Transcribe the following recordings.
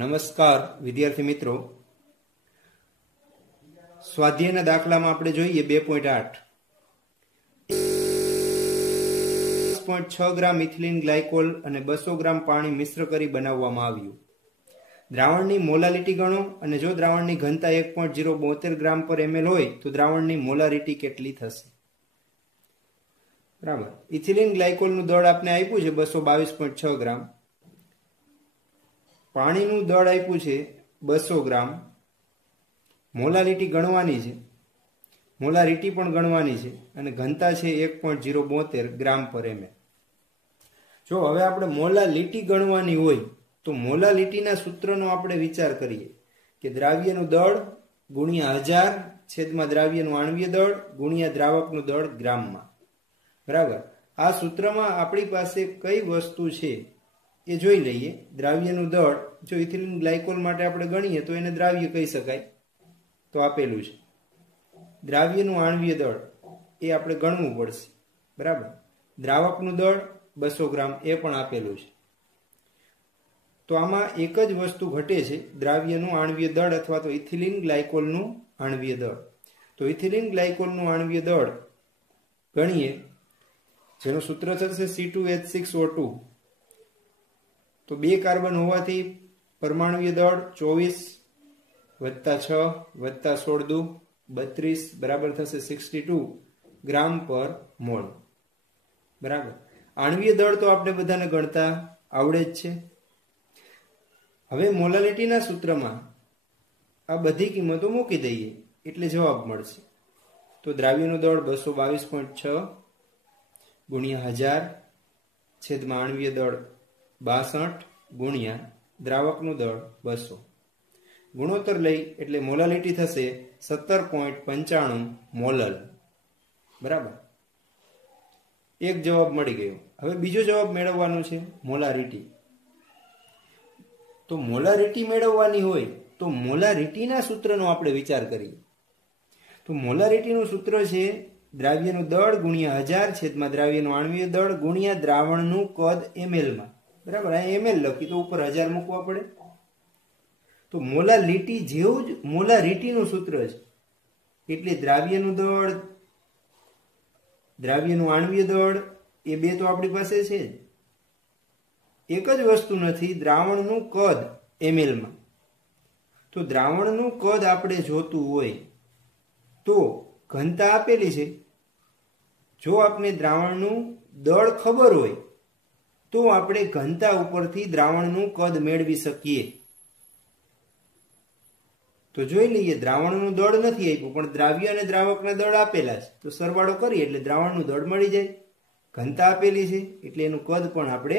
નમસ્કાર વિદ્યાર્થી મિત્રો, સ્વાધ્યાયના દાખલામાં આપણે જોઈએ 2.8 6 ગ્રામ ઇથિલિન ગ્લાયકોલ અને 200 ગ્રામ પાણી મિશ્ર કરી બનાવવામાં આવ્યું. દ્રાવણની મોલાલિટી ગણો અને જો દ્રાવણની ઘનતા 1.072 ગ્રામ પર ml હોય તો દ્રાવણની મોલારિટી કેટલી થશે. બરાબર. ઇથિલિન ગ્લાયકોલનું દળ આપણે આપ્યું છે 222.6 ગ્રામ. પાણીનું દળ આપ્યું છે 200 ગ્રામ. મોલાલિટી ગણવાની છે, મોલારિટી પણ ગણવાની છે અને ઘનતા છે 1.072 ગ્રામ પર ml. જો હવે આપણે મોલાલિટી ગણવાની હોય તો મોલાલિટીના સૂત્રનો આપણે વિચાર કરીએ કે દ્રાવ્યનું દળ ગુણ્યા 1000 છેદમાં દ્રાવ્યનું આણ્વીય દળ ગુણ્યા દ્રાવકનું દળ ગ્રામમાં. બરાબર. આ સૂત્રમાં આપણી પાસે કઈ વસ્તુ છે એ જોઈ લઈએ. દ્રાવ્યનું દળ જો ઇથિલિન ગ્લાયકોલ માટે આપણે ગણીએ તો એને દ્રાવ્ય કહી શકાય, તો આપેલું છે. દ્રાવ્યનું આણ્વીય દળ એ આપણે ગણવું પડશે. બરાબર. દ્રાવકનું દળ 200 ગ્રામ એ પણ આપેલું છે. તો આમાં એક જ વસ્તુ ઘટે છે, દ્રાવ્યનું આણ્વીય દળ અથવા તો ઇથિલિન ગ્લાયકોલનું આણ્વીય દળ. તો ઇથિલિન ગ્લાયકોલનું આણ્વીય દળ ગણીએ, જેનું સૂત્ર થશે C2H6O2. તો 2 કાર્બન હોવાથી પરમાણુય દળ 24 + 6 + 16 32 બરાબર થશે 62 ગ્રામ પર મોલ. બરાબર. આણ્વીય દળ તો આપણે બધાને ગણતા આવડે જ છે. હવે મોલાલિટીના સૂત્રમાં આ બધી કિંમતો મૂકી દઈએ એટલે જવાબ મળશે. તો દ્રાવ્યનું દળ 222.6 ગુણ્યા 1000 છેદમાં આણ્વીય દળ 62 ગુણ્યા દ્રાવકનું દળ 200. ગુણોત્તર લઈ એટલે મોલાલિટી થશે 17.95 મોલલ. બરાબર. એક જવાબ મળી ગયો. હવે બીજો જવાબ મેળવવાનો છે મોલારિટી. તો મોલારિટી મેળવવાની હોય તો મોલારિટીના સૂત્રનો આપણે વિચાર કરીએ. તો મોલારિટીનું સૂત્ર છે દ્રાવ્યનું દળ ગુણ્યા 1000 છેદમાં દ્રાવ્યનું આણ્વીય દળ ગુણ્યા દ્રાવણનું કદ ml માં. બરાબર. આ ml લખી તો ઉપર 1000 મૂકવા પડે. તો મોલાલિટી જેવું જ મોલારિટીનું સૂત્ર છે. એટલે દ્રાવ્યનું દળ, દ્રાવ્યનું આણ્વીય દળ એ બે તો આપણી પાસે છે જ. એક જ વસ્તુ નથી, દ્રાવણનું કદ ml માં. તો દ્રાવણનું કદ આપણે જોતું હોય તો ઘનતા આપેલી છે. જો આપણે દ્રાવણનું દળ ખબર હોય તો આપણે ઘનતા ઉપરથી દ્રાવણનું કદ મેળવી શકીએ. તો જોઈ લઈએ, દ્રાવણનું દળ નથી આપ્યું પણ દ્રાવ્ય અને દ્રાવકના દળ આપેલા છે. તો સરવાળો કરીએ એટલે દ્રાવણનું દળ મળી જાય. ઘનતા આપેલી છે એટલે એનું કદ પણ આપણે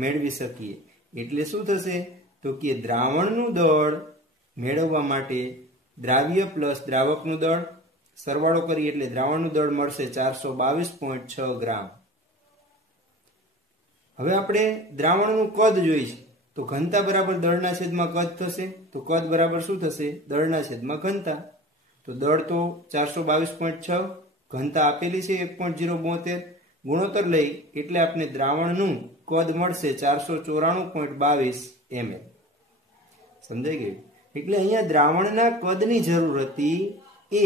મેળવી શકીએ. એટલે શું થશે તો કે દ્રાવણનું દળ મેળવવા માટે દ્રાવ્ય પ્લસ દ્રાવકનું દળ સરવાળો કરીએ એટલે દ્રાવણનું દળ મળશે 422.6 ગ્રામ. હવે આપણે દ્રાવણનું કદ જોઈશું. તો ઘનતા બરાબર દળના છેદમાં કદ થશે. તો કદ બરાબર શું થશે? દળના છેદમાં ઘનતા. તો દળ તો 422.6, ઘનતા આપેલી છે 1.072. ગુણોત્તર લઈ એટલે આપણે દ્રાવણનું કદ મળશે 494.22 ml. સમજાઈ ગયું? એટલે અહીંયા દ્રાવણના કદની જરૂર હતી એ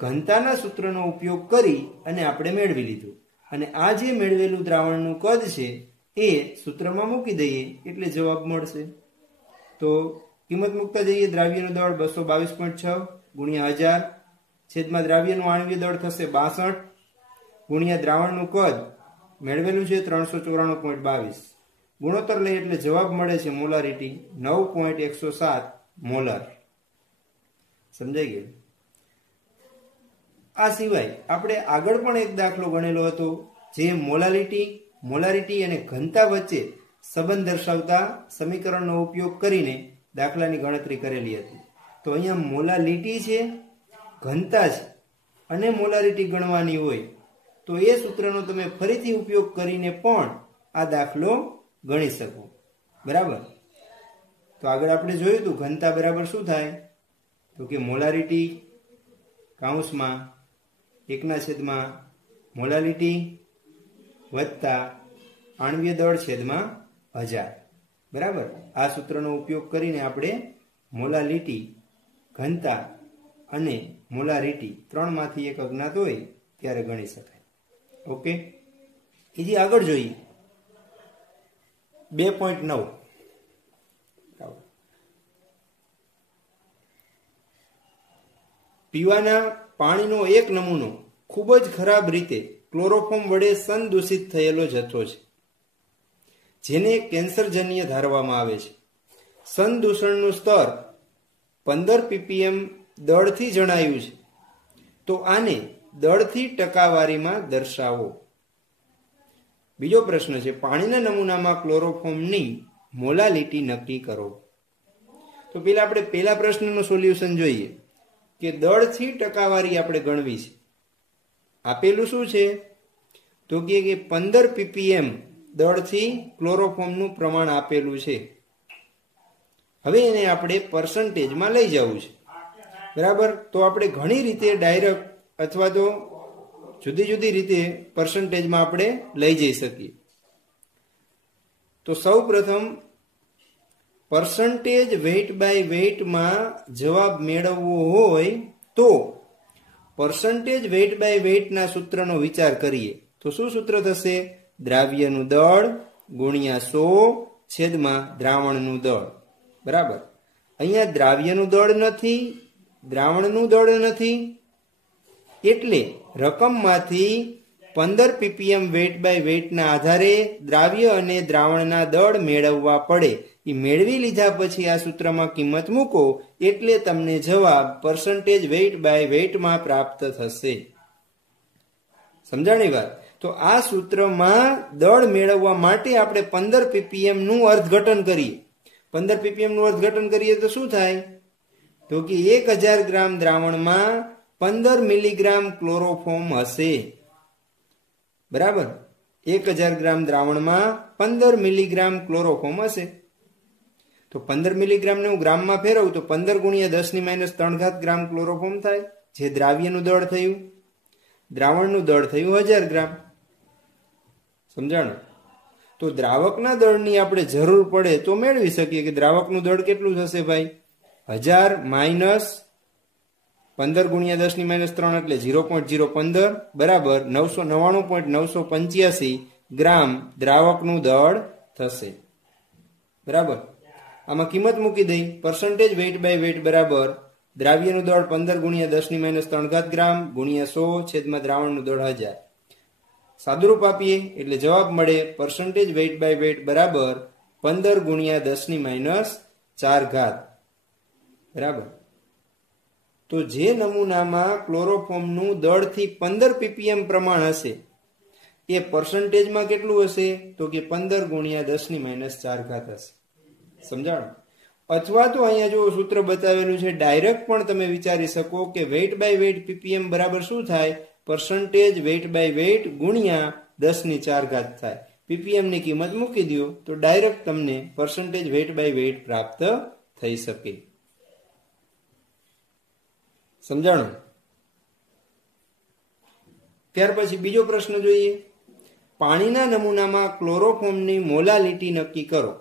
ઘનતાના સૂત્રનો ઉપયોગ કરી અને આપણે મેળવી લીધું. અને આ જે મેળવેલું દ્રાવણનું કદ છે એ સૂત્રમાં મૂકી દઈએ એટલે જવાબ મળશે. તો કિંમત મૂકતા જઈએ. દ્રાવ્યનું દળ 222.6 ગુણ્યા 1000 છેદમાં દ્રાવ્યનું આણ્વીય દળ થશે 62 ગુણ્યા દ્રાવણનું કદ મેળવેલું છે 394.22. ગુણોત્તર લઈએ એટલે જવાબ મળે છે મોલારિટી 9.107 મોલર. સમજાઈ ગયું? આ સિવાય આપણે આગળ પણ એક દાખલો ગણેલો હતો જે મોલારિટી અને ઘનતા વચ્ચે સંબંધ દર્શાવતા સમીકરણનો ઉપયોગ કરીને દાખલાની ગણતરી કરેલી હતી. તો અહીંયા મોલાલિટી છે, ઘનતા છે અને મોલારિટી ગણવાની હોય તો એ સૂત્રનો તમે ફરીથી ઉપયોગ કરીને પણ આ દાખલો ગણી શકો. બરાબર. તો આગળ આપણે જોયું હતું ઘનતા બરાબર શું થાય તો કે મોલારિટી કૌંસમાં 1/, મોલાલિટી વત્તા આણ્વીય દળ છેદમાં 1000. બરાબર, આ સૂત્રનો ઉપયોગ કરીને આપણે મોલાલિટી, ઘનતા અને મોલારિટી ત્રણમાંથી એક અજ્ઞાત હોય ત્યારે ગણી શકાય. ઓકે, એજી આગળ જોઈએ 2.9. પીવાના પાણીનો એક નમૂનો ખૂબ જ ખરાબ રીતે ક્લોરોફોર્મ વડે સંદૂષિત થયેલો જથ્થો છે, જેને કેન્સરજન્ય ધારવામાં આવે છે. સંદૂષણનું સ્તર 15 ppm દળથી જણાયું છે, તો આને દળથી ટકાવારીમાં દર્શાવો. બીજો પ્રશ્ન છે, પાણીના નમૂનામાં ક્લોરોફોર્મની મોલાલિટી નક્કી કરો. તો પેલા આપણે પેલા પ્રશ્નનું સોલ્યુશન જોઈએ કે દળથી ટકાવારી આપણે ગણવી છે. આપેલું શું છે તો કે 15 ppm દળથી ક્લોરોફોર્મનું પ્રમાણ આપેલું છે. હવે એને આપણે પર્સન્ટેજમાં લઈ જવું છે. બરાબર, તો આપણે ઘણી રીતે ડાયરેક્ટ અથવા તો જુદી જુદી રીતે પર્સન્ટેજમાં આપણે લઈ જઈ શકીએ. તો સૌ પ્રથમ પર્સન્ટેજ વેઇટ બાય વેઇટમાં જવાબ મેળવવો હોય તો પર્સન્ટેજ વેઇટ બાય વેઇટના સૂત્રનો વિચાર કરીએ તો શું સૂત્ર થશે? દ્રાવ્યનું દળ ગુણ્યા 100 છેદમાં દ્રાવણનું દળ. બરાબર, અહીંયા દ્રાવ્યનું દળ નથી, દ્રાવણનું દળ નથી, એટલે રકમમાંથી 15 ppm વેઇટ બાય વેઇટના આધારે દ્રાવ્ય અને દ્રાવણના દળ મેળવવા પડે. એ મેળવી લીધા પછી આ સૂત્રમાં કિંમત મૂકો એટલે તમને જવાબ પર્સન્ટેજ વેઇટ બાય વેઇટમાં પ્રાપ્ત થશે. સમજાણી વાત? તો આ સૂત્રમાં દળ મેળવવા માટે આપણે 15 ppm નું અર્થઘટન કરીએ. 15 ppm નું અર્થઘટન કરીએ તો શું થાય? તો કે 1000 ગ્રામ દ્રાવણમાં 15 મિલીગ્રામ ક્લોરોફોર્મ હશે. બરાબર, 1000 ગ્રામ દ્રાવણમાં 15 મિલીગ્રામ ક્લોરોફોર્મ હશે. તો 15 મિલીગ્રામ ને હું ગ્રામમાં ફેરવું તો 15 ગુણ્યા 10⁻³ ગ્રામ ક્લોરોફોર્મ થાય, જે દ્રાવ્યનું દળ થયું. દ્રાવણનું દળ થયું 1000 ગ્રામ. સમજાણું? તો દ્રાવકના દળની આપણે જરૂર પડે તો મેળવી શકીએ કે દ્રાવકનું દળ કેટલું થશે ભાઈ? 1000 માઇનસ 15 ગુણ્યા 10⁻³ એટલે 0.015 બરાબર 999.985 ગ્રામ દ્રાવકનું દળ થશે. બરાબર, આમાં કિંમત મૂકી દઈ. પર્સન્ટેજ વેઇટ બાય વેઇટ બરાબર દ્રાવ્યનું દળ 15 ગુણ્યા 10⁻³ ગ્રામ ગુણ્યા 100 છેદમાં દ્રાવણનું દળ 1000. સાદુરૂપ આપીએ એટલે જવાબ મળે પર્સન્ટેજ વેઇટ બાય વેઇટ બરાબર 15 ગુણ્યા 10⁻⁴. બરાબર, તો જે નમૂનામાં ક્લોરોફોર્મનું દળથી 15 ppm પ્રમાણ હશે એ પર્સન્ટેજમાં કેટલું હશે? તો કે 15 ગુણ્યા 10⁻⁴ હશે. સમજાણું? અથવા તો અહીંયા જો સૂત્ર બતાવેલું છે ડાયરેક્ટ પણ તમે વિચારી શકો કે વેઇટ બાય વેઇટ ppm બરાબર શું થાય? પર્સન્ટેજ વેઇટ બાય વેઇટ ગુણ્યા 10⁴ થાય. ppm ની કિંમત મૂકી દો તો ડાયરેક્ટ તમને પર્સન્ટેજ વેઇટ બાય વેઇટ પ્રાપ્ત થઈ શકે. સમજાણું? ત્યાર પછી બીજો પ્રશ્ન જોઈએ. પાણીના નમૂનામાં ક્લોરોફોર્મની મોલાલિટી નક્કી કરો.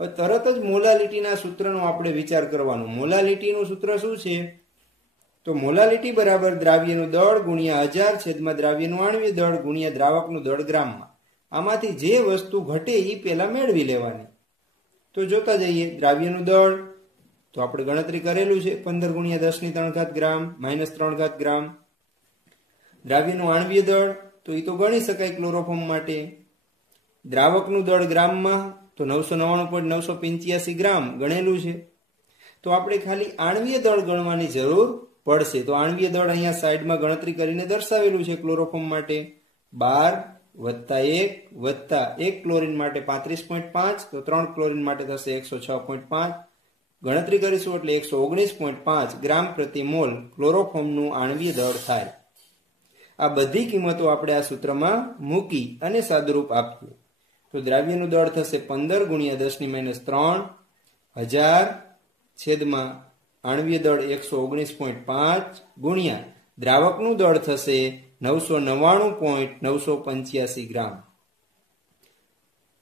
તરત જ મોલાલિટીના સૂત્રનો આપણે વિચાર કરવાનો. મોલાલિટીનું સૂત્ર શું છે? તો મોલાલિટી બરાબર દ્રાવ્યનું દળ ગુણ્યા 1000 છેદમાં દ્રાવ્યનું આણ્વીય દળ ગુણ્યા દ્રાવકનું દળ ગ્રામમાં. આમાંથી જે વસ્તુ ઘટે એ પહેલા મેળવી લેવાની. તો જોતા જઈએ. દ્રાવ્યનું દળ તો આપણે ગણતરી કરેલું છે 15 ગુણ્યા 10⁻³ ગ્રામ -3 ગ્રામ. દ્રાવ્યનું આણ્વીય દળ તો એ તો ગણી શકાય ક્લોરોફોર્મ માટે. દ્રાવકનું દળ ગ્રામમાં તો 999.985 ગ્રામ ગણેલું છે. તો આપણે ખાલી આણ્વીય દળ ગણવાની જરૂર પડશે. તો આણ્વીય દળ અહીંયા સાઈડમાં ગણતરી કરીને દર્શાવેલું છે ક્લોરોફોર્મ માટે 12 + 1 ક્લોરીન માટે 35.5 તો 3 ક્લોરીન માટે થશે 106.5. ગણતરી કરીશું એટલે 119.5 ગ્રામ પ્રતિ મોલ ક્લોરોફોર્મનું આણ્વીય દળ થાય. આ બધી કિંમતો આપણે આ સૂત્રમાં મૂકી અને સાદુરૂપ આપીએ તો દ્રાવ્યનું દળ થશે 15 ગુણ્યા 10⁻³ 1000 છેદમાં આણ્વીય દળ 119.5 ગુણ્યા દ્રાવકનું દળ થશે 999.985 ગ્રામ.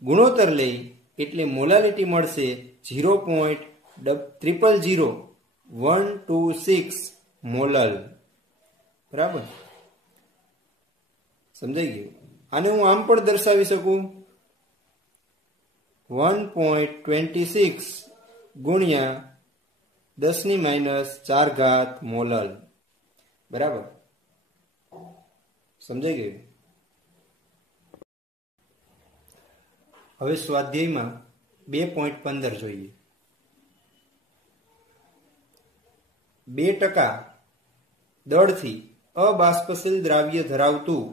ગુણોત્તર લઈ એટલે મોલાલિટી મળશે 0.000126 મોલલ. બરાબર, સમજાઈ ગયું. આને હું આમ પણ દર્શાવી શકું 1.26 ગુણ્યા 10⁻⁴ મોલલ. બરાબર, સમજાઈ ગયું. હવે સ્વાધ્યાયમાં 2.15 જોઈએ. 2% દળથી અબાષ્પશીલ દ્રાવ્ય ધરાવતું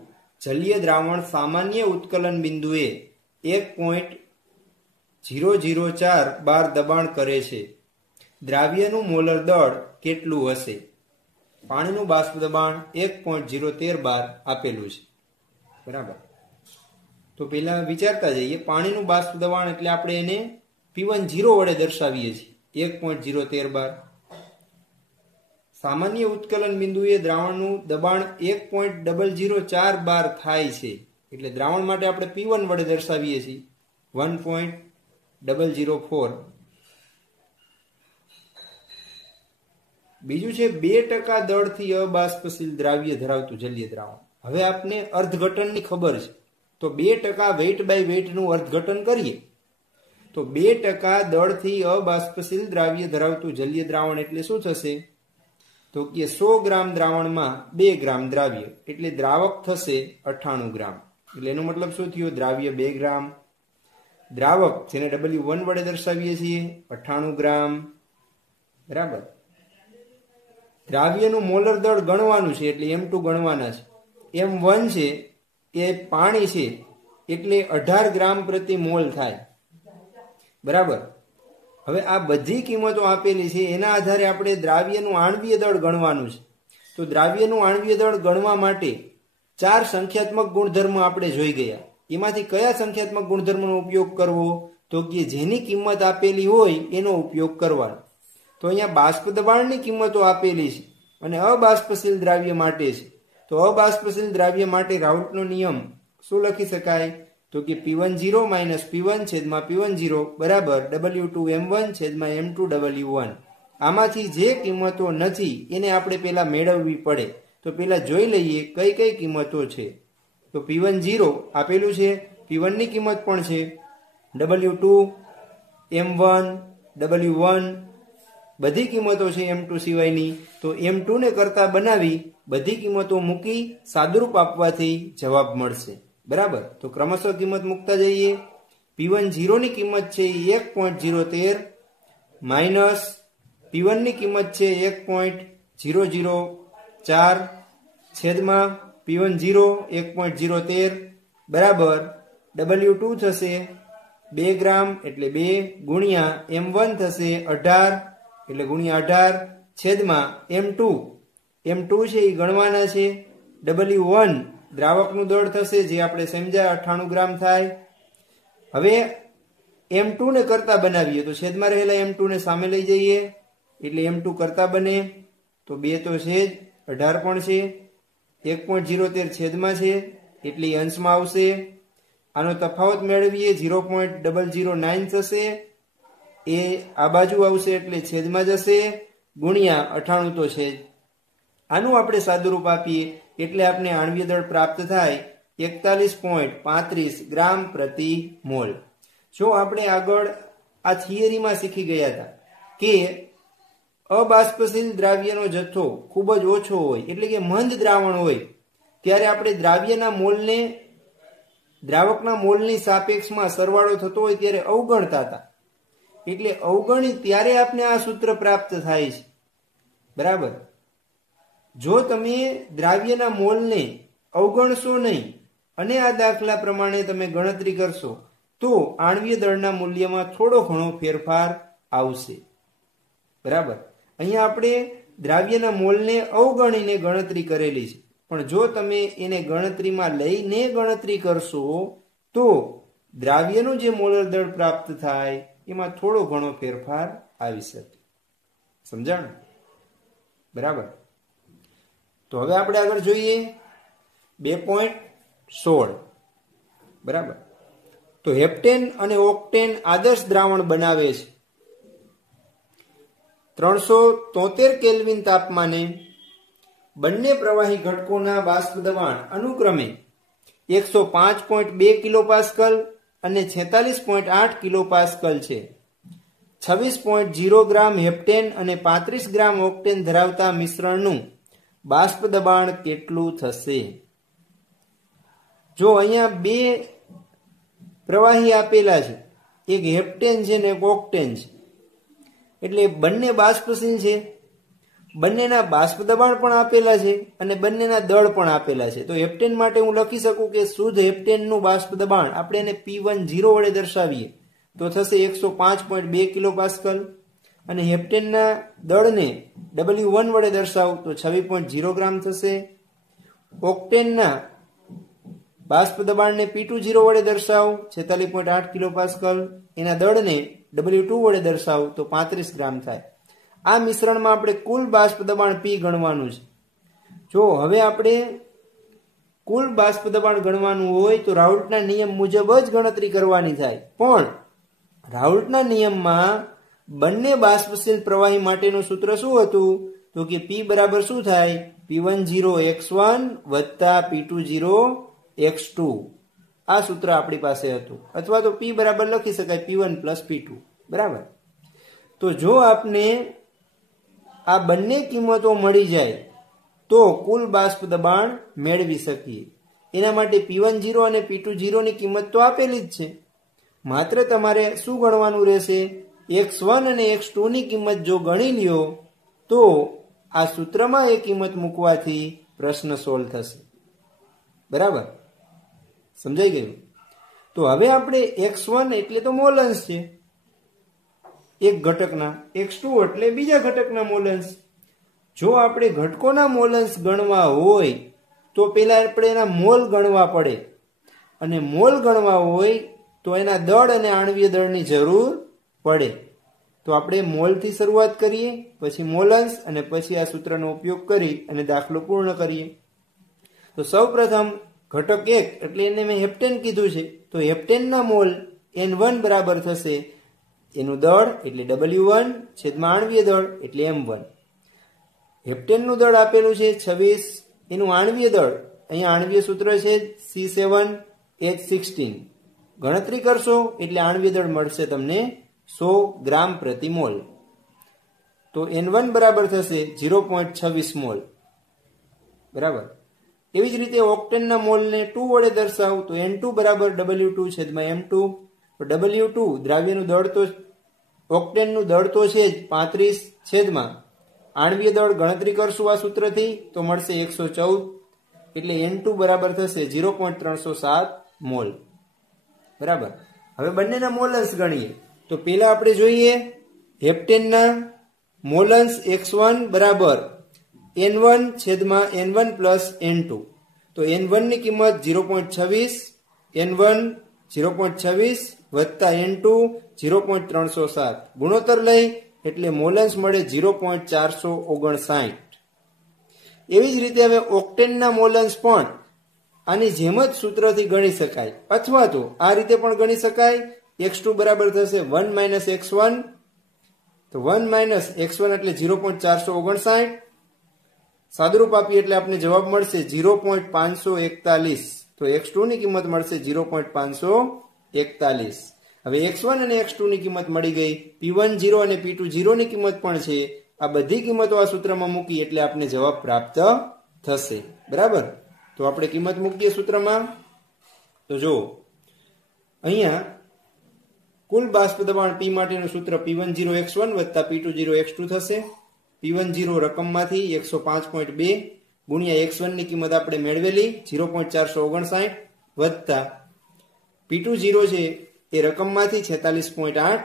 જલીય દ્રાવણ સામાન્ય ઉત્કલન બિંદુએ 1.004 બાર દબાણ કરે છે. દ્રાવ્યનું મોલર દળ કેટલું હશે? પાણીનું બાષ્પ દબાણ 1.013 બાર આપેલું છે. બરાબર, તો પેલા વિચારતા જઈએ. પાણીનું બાષ્પ દબાણ એટલે આપણે એને P10 વડે દર્શાવીએ છીએ, 1.013 બાર. સામાન્ય ઉત્કલન બિંદુએ દ્રાવણનું દબાણ 1.004 બાર થાય છે, એટલે દ્રાવણ માટે આપણે P1 વડે દર્શાવીએ છીએ 1.004. બીજું છે 2% દળથી અબાષ્પશીલ દ્રાવ્ય ધરાવતું જલીય દ્રાવણ. હવે આપને અર્થઘટનની ખબર છે, તો 2% વેઇટ બાય વેઇટનું અર્થઘટન કરીએ તો 2% દળથી અબાષ્પશીલ દ્રાવ્ય ધરાવતું જલીય દ્રાવણ એટલે શું થશે? તો કે 100 ગ્રામ દ્રાવણમાં 2 ગ્રામ દ્રાવ્ય એટલે દ્રાવક થશે 98 ગ્રામ. એટલે એનો મતલબ શું થયો? દ્રાવ્ય 2 ગ્રામ, દ્રાવક જેને W1 વડે દર્શાવીએ છીએ 98 ગ્રામ. બરાબર, દ્રાવ્યનું મોલર દળ ગણવાનું છે એટલે M2 ગણવાના છે. M1 છે એ પાણી છે એટલે 18 ગ્રામ પ્રતિ મોલ થાય. બરાબર, હવે આ બધી કિંમતો આપેલી છે, એના આધારે આપણે દ્રાવ્યનું આણ્વીય દળ ગણવાનું છે. તો દ્રાવ્યનું આણ્વીય દળ ગણવા માટે 4 સંખ્યાત્મક ગુણધર્મો આપણે જોઈ ગયા. એમાંથી કયા સંખ્યાત્મક ગુણધર્મનો ઉપયોગ કરવો? તો કે જેની કિંમત આપેલી હોય એનો ઉપયોગ કરવાનો. તો અહીંયા બાષ્પ દબાણની કિંમતો આપેલી છે અને અબાષ્પશીલ દ્રાવ્ય માટે છે. તો અબાષ્પશીલ દ્રાવ્ય માટે રાઉટનો નિયમ શું લખી શકાય? તો કે P10 - P1 છેદમાં P10 બરાબર W2M1 છેદમાં M2W1. આમાંથી જે કિંમતો નથી એને આપણે પેલા મેળવવી પડે. તો પેલા જોઈ લઈએ કઈ કઈ કિંમતો છે. તો P10 આપેલું છે, P1 ની કિંમત પણ છે, W2 M1 W1 બધી કિંમતો છે M2 સિવાયની. તો M2 ને કરતા બનાવી બધી કિંમતો મૂકી સાદુરૂપ આપવાથી જવાબ મળશે. બરાબર, તો ક્રમશઃ કિંમત મૂકતા જઈએ. P10 ની કિંમત છે 1.013 માઇનસ P1 ની કિંમત છે 1.004 છેદમાં P10 1.013 બરાબર W2 થશે 2 ગ્રામ એટલે 2 ગુણ્યા M1 થશે 18 એટલે ગુણ્યા 18 છેદમાં M2 છે એ ગણવાના છે. W1 દ્રાવકનું દળ થશે જે આપણે સમજ્યા 98 ગ્રામ થાય. હવે M2 ને કરતા બનાવીએ તો છેદમાં રહેલા M2 ને સામે લઈ જઈએ એટલે M2 કરતા બને. તો 2 તો છે જ, 18 પણ છે, 1.013 છેદમાં છે એટલે અંશમાં આવશે. આનો તફાવત મેળવીએ 0.009 થશે, એ આ બાજુ આવશે એટલે છેદમાં જશે, ગુણ્યા 98 તો છે જ. આનું આપણે સાદુરૂપ આપીએ એટલે આપણે આણ્વીય દળ પ્રાપ્ત થાય 41.35 ગ્રામ પ્રતિ મોલ. જો આપણે આગળ આ થિયરીમાં શીખી ગયા હતા કે અબાષ્પશીલ દ્રાવ્યનો જથ્થો ખૂબ જ ઓછો હોય એટલે કે મંદ દ્રાવણ હોય ત્યારે આપણે દ્રાવ્યના મોલને દ્રાવકના મોલની સાપેક્ષમાં સરવાળો થતો હોય ત્યારે અવગણતા હતા. એટલે અવગણી ત્યારે આપણે આ સૂત્ર પ્રાપ્ત થાય છે. બરાબર, જો તમે દ્રાવ્યના મોલને અવગણશો નહીં અને આ દાખલા પ્રમાણે તમે ગણતરી કરશો તો આણ્વીય દળના મૂલ્યમાં થોડો ઘણો ફેરફાર આવશે. બરાબર, અહીંયા આપણે દ્રાવ્યના મોલને અવગણીને ગણતરી કરેલી છે, પણ જો તમે એને ગણતરીમાં લઈને ગણતરી કરશો તો દ્રાવ્યનું જે મોલર દળ પ્રાપ્ત થાય એમાં થોડો ઘણો ફેરફાર આવી શકે. સમજાણ? બરાબર, તો હવે આપણે આગળ જોઈએ 2.16. બરાબર, તો હેપ્ટેન અને ઓક્ટેન આદર્શ દ્રાવણ બનાવે છે. 373 કેલ્વિન તાપમાને બંને પ્રવાહી ઘટકોના બાષ્પ દબાણ અનુક્રમે 105.2 કિલોપાસ્કલ અને 46.8 કિલોપાસ્કલ છે. 26.0 ગ્રામ હેપ્ટેન અને 35 ગ્રામ ઓક્ટેન ધરાવતા મિશ્રણનું બાષ્પ દબાણ કેટલું થશે? જો અહીંયા બે પ્રવાહી આપેલા છે, એક હેપ્ટેન છે ને એક ઓક્ટેન છે, એટલે બંને બાષ્પશીલ છે, બંનેના બાષ્પ દબાણ પણ આપેલા છે અને બંનેના દળ પણ આપેલા છે. તો હેપ્ટેન માટે હું લખી શકું કે શુદ્ધ હેપ્ટેનનું બાષ્પ દબાણ આપણે એને P10 વડે દર્શાવીએ તો થશે 105.2 કિલોપાસ્કલ અને હેપ્ટેનના દળને W1 વડે દર્શાવું તો 26.0 ગ્રામ થશે. ઓક્ટેનના બાષ્પ દબાણને P20 વડે દર્શાવું 46.8 કિલોપાસ્કલ, એના દળને W2 વડે દર્શાવું તો 35 ગ્રામ થાય. આ મિશ્રણમાં આપણે કુલ બાષ્પ દબાણ P ગણવાનું છે. જો હવે આપણે કુલ બાષ્પ દબાણ ગણવાનું હોય તો રાઉલ્ટના નિયમ મુજબ જ ગણતરી કરવાની થાય. પણ રાઉલ્ટના નિયમમાં બંને બાષ્પશીલ પ્રવાહી માટેનું સૂત્ર શું હતું? તો કે P બરાબર શું થાય? P10x1 વત્તા P20x2. આ સૂત્ર આપણી પાસે હતું. અથવા તો P બરાબર લખી શકાય P1 પ્લસ P2. બરાબર. તો જો આપને આ બંને કિંમતો મળી જાય તો કુલ બાષ્પ દબાણ મેળવી શકીએ. એના માટે P10 અને P20 ની કિંમત તો આપેલી જ છે, માત્ર તમારે શું ગણવાનું રહેશે? x1 અને x2 ની કિંમત જો ગણી લ્યો તો આ સૂત્રમાં એ કિંમત મૂકવાથી પ્રશ્ન સોલ્વ થશે. બરાબર, સમજાઈ ગયું? તો હવે આપણે x1 એટલે તો મોલન્સ છે એક ઘટકના, x2 એટલે બીજા ઘટકના મોલન્સ. જો આપણે ઘટકોના મોલન્સ ગણવા હોય તો પહેલા આપણે એના મોલ ગણવા પડે, અને મોલ ગણવા હોય તો એના દળ અને આણ્વીય દળની જરૂર પડે. તો આપણે મોલથી શરૂઆત કરીએ, પછી મોલન્સ, અને પછી આ સૂત્રનો ઉપયોગ કરી અને દાખલો પૂર્ણ કરીએ. તો સૌપ્રથમ ઘટક 1 એટલે એને મેં હેપ્ટેન કીધું છે, તો હેપ્ટેનના મોલ N1 બરાબર થશે એનું દળ એટલે W1 છેદમાં આણ્વીય દળ એટલે M1. હેપ્ટેનનું દળ આપેલું છે 26, એનું આણ્વીય દળ અહીંયા આણ્વીય સૂત્ર છે C7H16. ગણતરી કરશો એટલે આણ્વીય દળ મળશે તમને 100 ગ્રામ પ્રતિ મોલ. તો N1 બરાબર થશે 0.26 મોલ. બરાબર. એવી જ રીતે ઓક્ટેનના મોલને 2 વડે દર્શાવું તો N2 બરાબર W2 છેદમાં M2. તો W2 દ્રાવ્યનું દળ તો ઓક્ટેનનું દળ તો છે જ 35 છેદમાં આણ્વીય દળ ગણતરી કરશું આ સૂત્રથી તો મળશે 114, એટલે N2 બરાબર થશે 0.307 મોલ. બરાબર. હવે બંનેના મોલન્સ ગણીએ તો પહેલા આપણે જોઈએ હેપ્ટેનના મોલન્સ x1 બરાબર N1 છેદમાં N1 પ્લસ N2. તો N1 ની કિંમત 0.26, N1 0.26 વત્તા N2 0.307. ગુણોત્તર લઈ એટલે મોલન્સ મળે 0.459. એવી જ રીતે હવે ઓક્ટેનના મોલન્સ પણ આની જેમ જ સૂત્રથી ગણી શકાય, અથવા તો આ રીતે પણ ગણી શકાય. x2 બરાબર થશે 1 માઇનસ x1. તો 1 માઇનસ x1 એટલે 0.459. સાદુરૂપ આપીએ એટલે આપણે જવાબ મળશે 0.541. તો x2 ની કિંમત મળશે 0.541. હવે x1 અને x2 ની કિંમત મળી ગઈ, P10 અને P20 ની કિંમત પણ છે. આ બધી કિંમતો આ સૂત્રમાં મૂકી એટલે આપણે જવાબ પ્રાપ્ત થશે. બરાબર. તો આપણે કિંમત મૂકીએ સૂત્રમાં. તો જો અહીંયા કુલ બાષ્પ દબાણ P માટેનું સૂત્ર P10x1 વત્તા P20x2 થશે. P10 રકમમાંથી 105.2 ગુણ્યા x1 ની કિંમત આપણે મેળવેલી 0.459 વત્તા P20 છે એ રકમમાંથી 46.8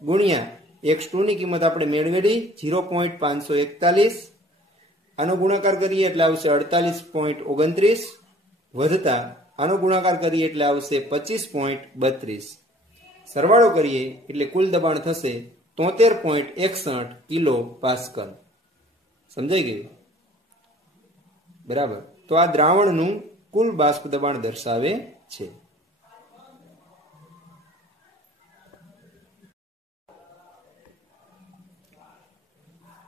ગુણ્યા x2 ની કિંમત આપણે મેળવેલી 0.541. આનો ગુણાકાર કરીએ એટલે આવશે 48.29 વધતા આનો ગુણાકાર કરીએ એટલે આવશે 25.32. સરવાળો કરીએ એટલે કુલ દબાણ થશે 73.61 કિલો પાસ્કલ. સમજાઈ ગયું? બરાબર. તો આ દ્રાવણનું કુલ બાષ્પ દબાણ દર્શાવે છે.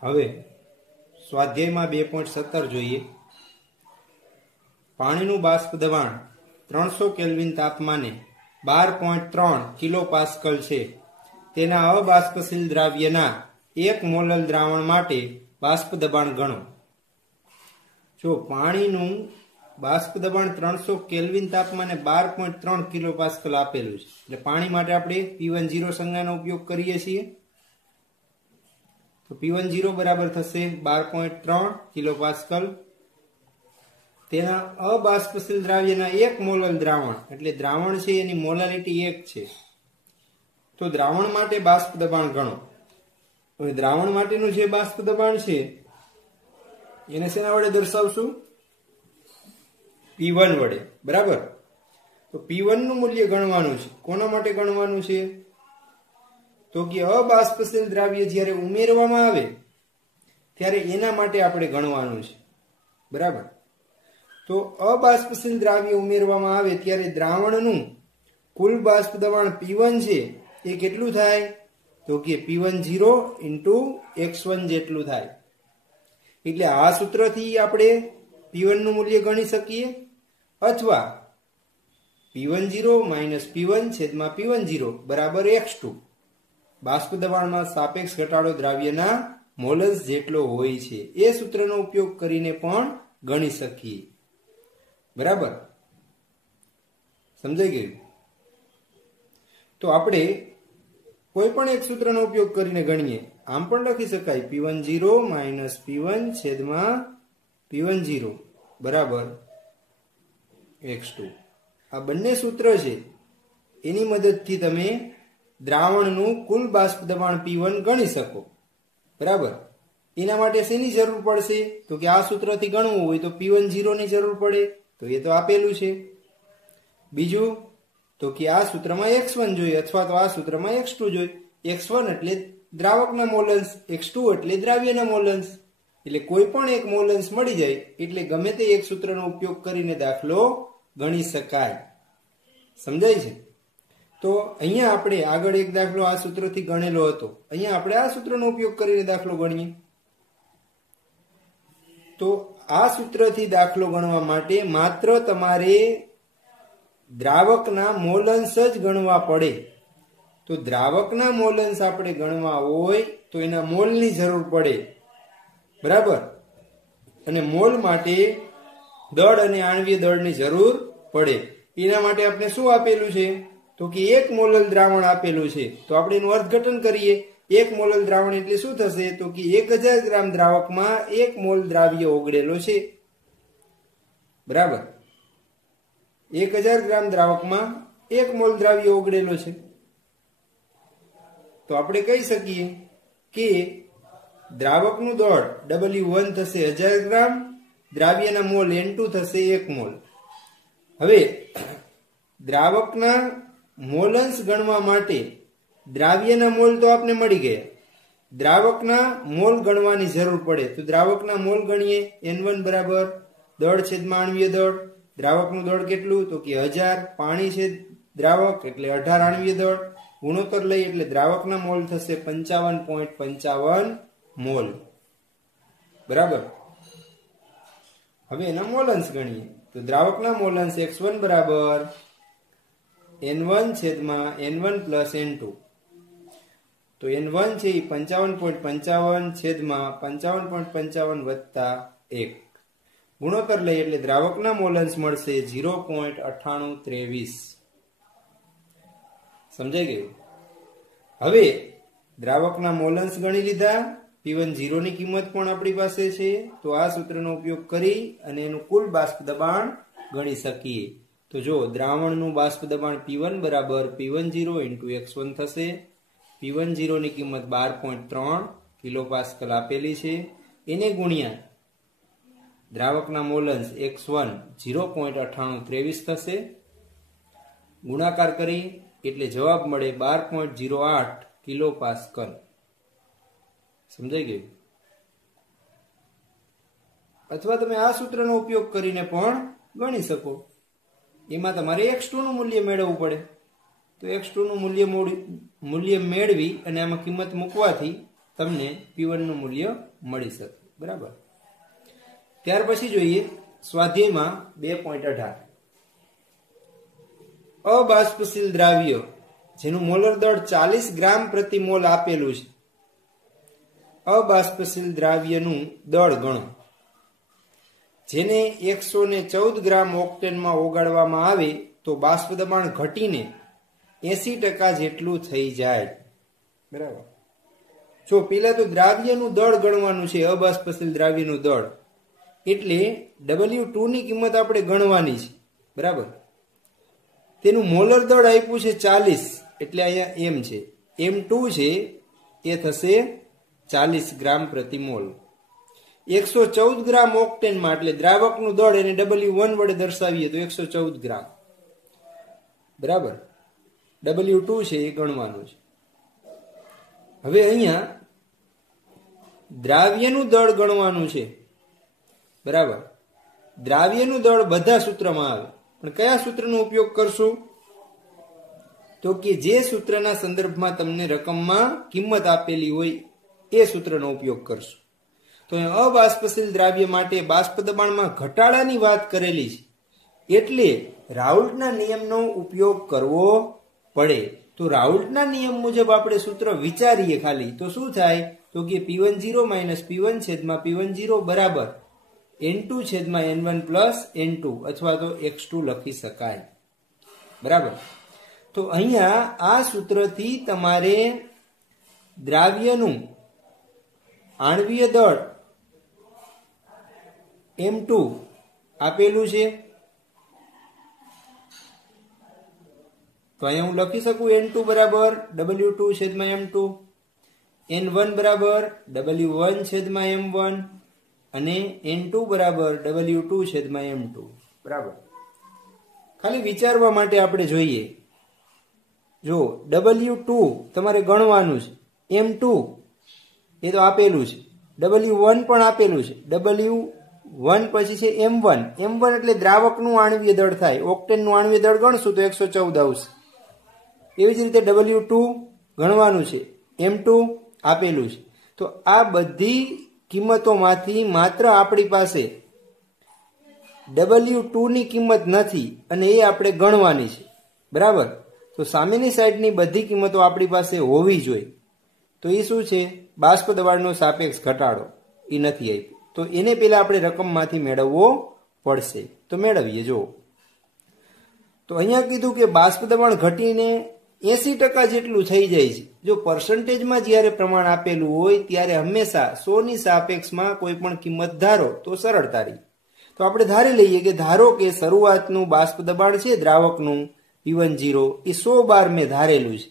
હવે સ્વાધ્યાયમાં 2.17 જોઈએ. પાણીનું બાષ્પ દબાણ 300 કેલ્વિન તાપમાને 12.3 કિલો પાસ્કલ છે. તેના અબાષ્પશીલ દ્રાવ્યના 1 મોલલ દ્રાવણ માટે બાષ્પ દબાણ ગણો. જો પાણીનું બાષ્પ દબાણ 300 કેલ્વિન તાપમાને 12.3 કિલો પાસ્કલ આપેલું છે, એટલે પાણી માટે આપણે P10 સંજ્ઞાનો ઉપયોગ કરીએ છીએ. તો P10 બરાબર થશે 12.3 કિલો પાસ્કલ. તેના અબાષ્પશીલ દ્રાવ્યના 1 મોલલ દ્રાવણ, એટલે દ્રાવણ છે એની મોલાલિટી 1 છે. તો દ્રાવણ માટે બાષ્પ દબાણ ગણો. હવે દ્રાવણ માટેનું જે બાષ્પ દબાણ છે એને શેના વડે દર્શાવશું? P1 વડે. બરાબર. તો P1 નું મૂલ્ય ગણવાનું છે. કોના માટે ગણવાનું છે? તો કે અબાષ્પશીલ દ્રાવ્ય જ્યારે ઉમેરવામાં આવે ત્યારે એના માટે આપણે ગણવાનું છે. બરાબર. તો અબાષ્પશીલ દ્રાવ્ય ઉમેરવામાં આવે ત્યારે દ્રાવણનું કુલ બાષ્પ દબાણ P1 છે એ કેટલું થાય? તો કે P10 x1 જેટલું થાય. એટલે આ સૂત્રથી આપણે P1 નું મૂલ્ય ગણી શકીએ, અથવા P10 P1 છેદમાં P10 બરાબર x2 બાષ્પ દબાણમાં સાપેક્ષ ઘટાડો દ્રાવ્યના મોલસ જેટલો હોય છે એ સૂત્રનો ઉપયોગ કરીને પણ ગણી શકીએ. બરાબર, સમજાઈ ગયું? તો આપણે કોઈ પણ એક સૂત્રનો ઉપયોગ કરીને ગણીએ. આમ પણ લખી શકાય P10 P1 છેદમાં P10 બરાબર x2. આ બંને સૂત્ર છે એની મદદથી તમે દ્રાવણનું કુલ બાષ્પ દબાણ P1 ગણી શકો. બરાબર. એના માટે શેની જરૂર પડશે? તો કે આ સૂત્રથી ગણવું હોય તો P10 ની જરૂર પડે, તો એ તો આપેલું છે. બીજું તો કે આ સૂત્રમાં x1 જોઈએ અથવા તો આ સૂત્રમાં x2 જોઈએ. x1 એટલે દ્રાવકના મોલન્સ, x2 એટલે દ્રાવ્યના મોલન્સ. એટલે કોઈ પણ એક મોલન્સ મળી જાય એટલે ગમે તે એક સૂત્રનો ઉપયોગ કરીને દાખલો ગણી શકાય. સમજાય છે? તો અહીંયા આપણે આગળ એક દાખલો આ સૂત્રથી ગણેલો હતો. અહીંયા આપણે આ સૂત્રનો ઉપયોગ કરીને દાખલો ગણીએ. તો આ સૂત્રથી દાખલો ગણવા માટે માત્ર તમારે દ્રાવકના મોલન્સ જ ગણવા પડે. તો દ્રાવકના મોલન્સ આપણે ગણવા હોય તો એના મોલની જરૂર પડે. બરાબર. અને મોલ માટે દળ અને આણ્વીય દળની જરૂર પડે. એના માટે આપણે શું આપેલું છે? તો કે 1 મોલલ દ્રાવણ આપેલું છે. તો આપણે એનું અર્થઘટન કરીએ. 1 મોલલ દ્રાવણ એટલે શું થશે? તો કે 1000 ગ્રામ દ્રાવકમાં 1 મોલ દ્રાવ્ય ઓગળેલો છે. બરાબર. 1000 ગ્રામ દ્રાવકમાં 1 મોલ દ્રાવ્ય ઓગળેલો છે. તો આપણે કહી શકીએ કે દ્રાવકનું દળ W1 થશે 1000 ગ્રામ, દ્રાવ્યના મોલ N2 થશે 1 મોલ. હવે દ્રાવકના મોલન્સ ગણવા માટે દ્રાવ્યના મોલ તો આપને મળી ગયા, દ્રાવકના મોલ ગણવાની જરૂર પડે. તો દ્રાવકના મોલ ગણીએ. N1 બરાબર દળ છેદમાં આણ્વીય દળ. દ્રાવકનું દળ કેટલું? તો કે 1000. પાણી છે દ્રાવક એટલે 18 આણ્વીય દળ. ગુણોત્તર લઈ એટલે દ્રાવકના મોલ થશે 55.55 મોલ. બરાબર. હવે એના મોલન્સ ગણીએ. તો દ્રાવકના મોલન્સ x1 બરાબર N1 છેદમાં N1 પ્લસ N2. તો N1 છે એ 55.55 છેદમાં 55.55 વત્તા 1. ગુણોત્તર લઈ એટલે દ્રાવકના મોલન્સ મળશે 0.9823. સમજાઈ ગયું? હવે દ્રાવકના મોલન્સ ગણી લીધા. P10 ની કિંમત પણ આપણી પાસે છે. તો આ સૂત્રનો ઉપયોગ કરી અને એનું કુલ બાષ્પ દબાણ ગણી શકીએ. તો જો દ્રાવણનું બાષ્પ દબાણ P1 બરાબર P10 x1 થશે. P10 ની કિંમત 12.3 કિલો પાસ્કલ આપેલી છે. એને ગુણ્યા દ્રાવકના મોલન્સ x1 0.9823 થશે. ગુણાકાર કરી એટલે જવાબ મળે 12.08 કિલો પાસ્કલ. સમજાઈ ગયું? અથવા તમે આ સૂત્રનો ઉપયોગ કરીને પણ ગણી શકો. એમાં તમારે x2 નું મૂલ્ય મેળવવું પડે. તો x2 નું મૂલ્ય મેળવી અને આમાં કિંમત મૂકવાથી તમને P1 નું મૂલ્ય મળી શકે. બરાબર. ત્યાર પછી જોઈએ સ્વાધ્યાયમાં 2.18 અબાષ્પશીલ દ્રાવ્ય જેનું મોલર દળ 40 ગ્રામ પ્રતિ મોલ આપેલું છે. અબાષ્પશીલ દ્રાવ્યનું દળ ગણો. જેને 114 ગ્રામ ઓક્ટેનમાં ઓગાળવામાં આવે તો બાષ્પ દબાણ ઘટીને 80% જેટલું થઈ જાય. બરાબર. જો પેલા તો દ્રાવ્યનું દળ ગણવાનું છે, અબાષ્પશીલ દ્રાવ્યનું દળ, એટલે W2 ની કિંમત આપણે ગણવાની છે. બરાબર. તેનું મોલર દળ આપ્યું છે 40, એટલે અહીંયા M છે. M2 છે એ થશે 40 ગ્રામ પ્રતિ મોલ. 114 ગ્રામ ઓક્ટેનમાં એટલે દ્રાવકનું દળ એને W1 વડે દર્શાવીએ તો 114 ગ્રામ. બરાબર. W2 છે એ ગણવાનું છે. હવે અહીંયા દ્રાવ્યનું દળ ગણવાનું છે. બરાબર. દ્રાવ્યનું દળ બધા સૂત્રમાં આવે, પણ કયા સૂત્રનો ઉપયોગ કરશું? તો કે જે સૂત્રના સંદર્ભમાં તમને રકમમાં કિંમત આપેલી હોય એ સૂત્રનો ઉપયોગ કરશું. તો અબાષ્પશીલ દ્રાવ્ય માટે બાષ્પ દબાણમાં ઘટાડાની વાત કરેલી છે, એટલે રાઉલ્ટના નિયમનો ઉપયોગ કરવો પડે. તો રાઉલ્ટના નિયમ મુજબ આપણે સૂત્ર વિચારીએ ખાલી તો શું થાય? તો કે P10 P1 છેદમાં P10 બરાબર N2 છેદમાં N1 પ્લસ N2 અથવા તો X2 લખી શકાય. બરાબર. તો અહીંયા આ સૂત્રથી તમારે દ્રાવ્યનું આણ્વીય દળ M2 આપેલું છે, તો અહીંયા હું લખી શકું N2 બરાબર W2 છેદમાં M2, N1 બરાબર W1 છેદમાં M1 અને N2 બરાબર W2 છેદમાં M2. બરાબર. ખાલી વિચારવા માટે આપણે જોઈએ. જો W2 તમારે ગણવાનું છે, M2 એ તો આપેલું છે, W1 પણ આપેલું છે, W1 પછી છે M1. M1 એટલે દ્રાવકનું આણ્વીય દળ થાય. ઓક્ટેનનું આણ્વીય દળ ગણશું તો 114 આવશે. એવી જ રીતે W2 ગણવાનું છે, M2 આપેલું છે. તો આ બધી કિંમતોમાંથી માત્ર આપણી પાસે W2 ની કિંમત નથી અને એ આપણે ગણવાની છે. બરાબર. તો સામેની સાઈડની બધી કિંમતો આપણી પાસે હોવી જોઈએ. તો એ શું છે? બાષ્પ દબાણનો સાપેક્ષ ઘટાડો એ નથી આપ્યું, તો એને પેલા આપણે રકમમાંથી મેળવવો પડશે. તો મેળવીએ. જો તો અહીંયા કીધું કે બાષ્પ દબાણ ઘટીને 80% જેટલું થઈ જાય છે. જો પર્સન્ટેજમાં જ્યારે પ્રમાણ આપેલું હોય ત્યારે હંમેશા 100 ની સાપેક્ષમાં કોઈ પણ કિંમત ધારો તો સરળતા રહી. તો આપણે ધારી લઈએ કે ધારો કે શરૂઆતનું બાષ્પ દબાણ છે દ્રાવકનું P10 એ 100 બાર મેં ધારેલું છે.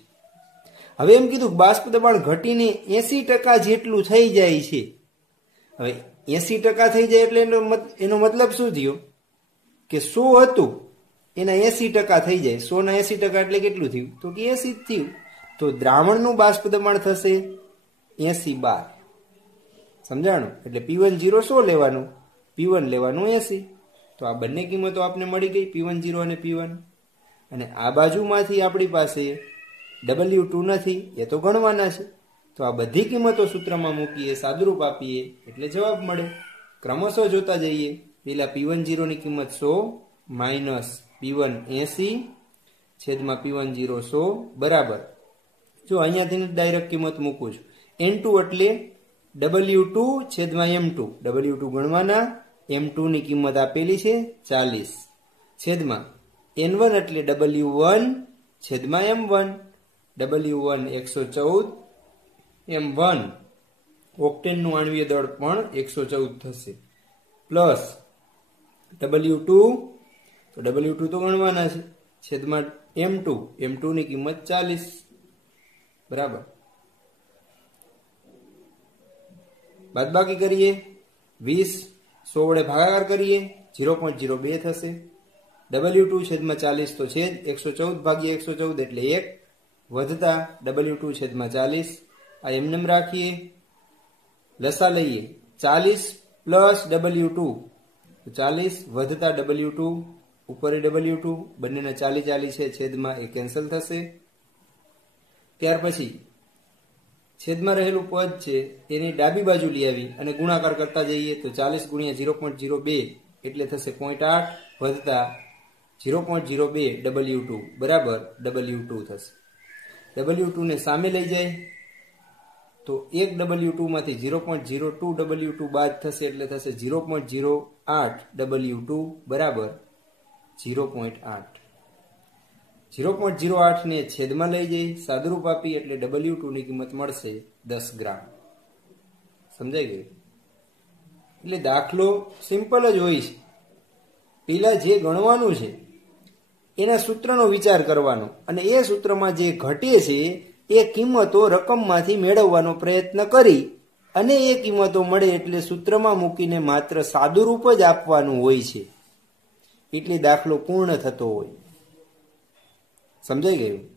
હવે એમ કીધું બાષ્પ દબાણ ઘટીને 80% જેટલું થઈ જાય છે. હવે 80% થઈ જાય એટલે એનો મતલબ શું થયો? કે 100 હતું એના 80% થઈ જાય. 100 ના 80% એટલે કેટલું થયું? તો કે 80 જ થયું. તો દ્રાવણનું બાષ્પ દબાણ થશે 80 બાર. સમજાણું? એટલે P10 100 લેવાનું, P1 લેવાનું 80. તો આ બંને કિંમતો આપને મળી ગઈ, P10 અને P1. અને આ બાજુમાંથી આપણી પાસે W2 નથી, એ તો ગણવાના છે. તો આ બધી કિંમતો સૂત્રમાં મૂકીએ, સાદુરૂપ આપીએ એટલે જવાબ મળે. ક્રમશઃ જોતા જઈએ. પેલા P10 ની કિંમત 100 માઇનસ P1 80 છેદમાં P10 100 બરાબર. જો અહીંયાથી ડાયરેક્ટ કિંમત મૂકું છું. N2 એટલે W2 છેદમાં M2. W2 ગણવાના, M2 ની કિંમત આપેલી છે 40 છેદમાં N1 એટલે W1 છેદમાં M1. W1 114, M1 ઓક્ટેનનું આણ્વીય દળ પણ 114 થશે. પ્લસ W2, તો W2 તો ગણવાના છે, છેદમાં M2. M2 ની કિંમત 40. બરાબર. બાદબાકી કરીએ, 20 100 વડે ભાગાકાર કરીએ, 0.02 થશે. W2 છેદમાં 40 તો છે જ, 114 ભાગ્યા 114 એટલે 1 વધતા W2 છેદમાં 40. આ એમને રાખીએ, લસા લઈએ, 40 પ્લસ W2 40 વધતા W2 ઉપર W2 બંનેના 40 છે, છેદમાં એ કેન્સલ થશે. ત્યાર પછી છેદમાં રહેલું પદ છે એની ડાબી બાજુ લઈ આવી અને ગુણાકાર કરતા જઈએ તો 40 ગુણ્યા 0.02 એટલે થશે 0.8 વધતા 0.02 W2 બરાબર W2 થશે. W2 ને સામે લઈ જાય તો 1 W2 માંથી 0.02 W2 બાદ થશે એટલે થશે 0.08 W2 બરાબર 0.8. 0.08 ને છેદમાં લઈ જઈ સાદુરૂપ આપી એટલે W2 ની કિંમત મળશે 10 ગ્રામ. સમજાઈ ગયું? એટલે દાખલો સિમ્પલ જ હોય છે. પેલા જે ગણવાનું છે એના સૂત્રનો વિચાર કરવાનો અને એ સૂત્રમાં જે ઘટે છે એ કિંમતો રકમમાંથી મેળવવાનો પ્રયત્ન કરી અને એ કિંમતો મળે એટલે સૂત્રમાં મૂકીને માત્ર સાદુરૂપ જ આપવાનું હોય છે. એટલે દાખલો પૂર્ણ થતો હોય. સમજાઈ ગયું?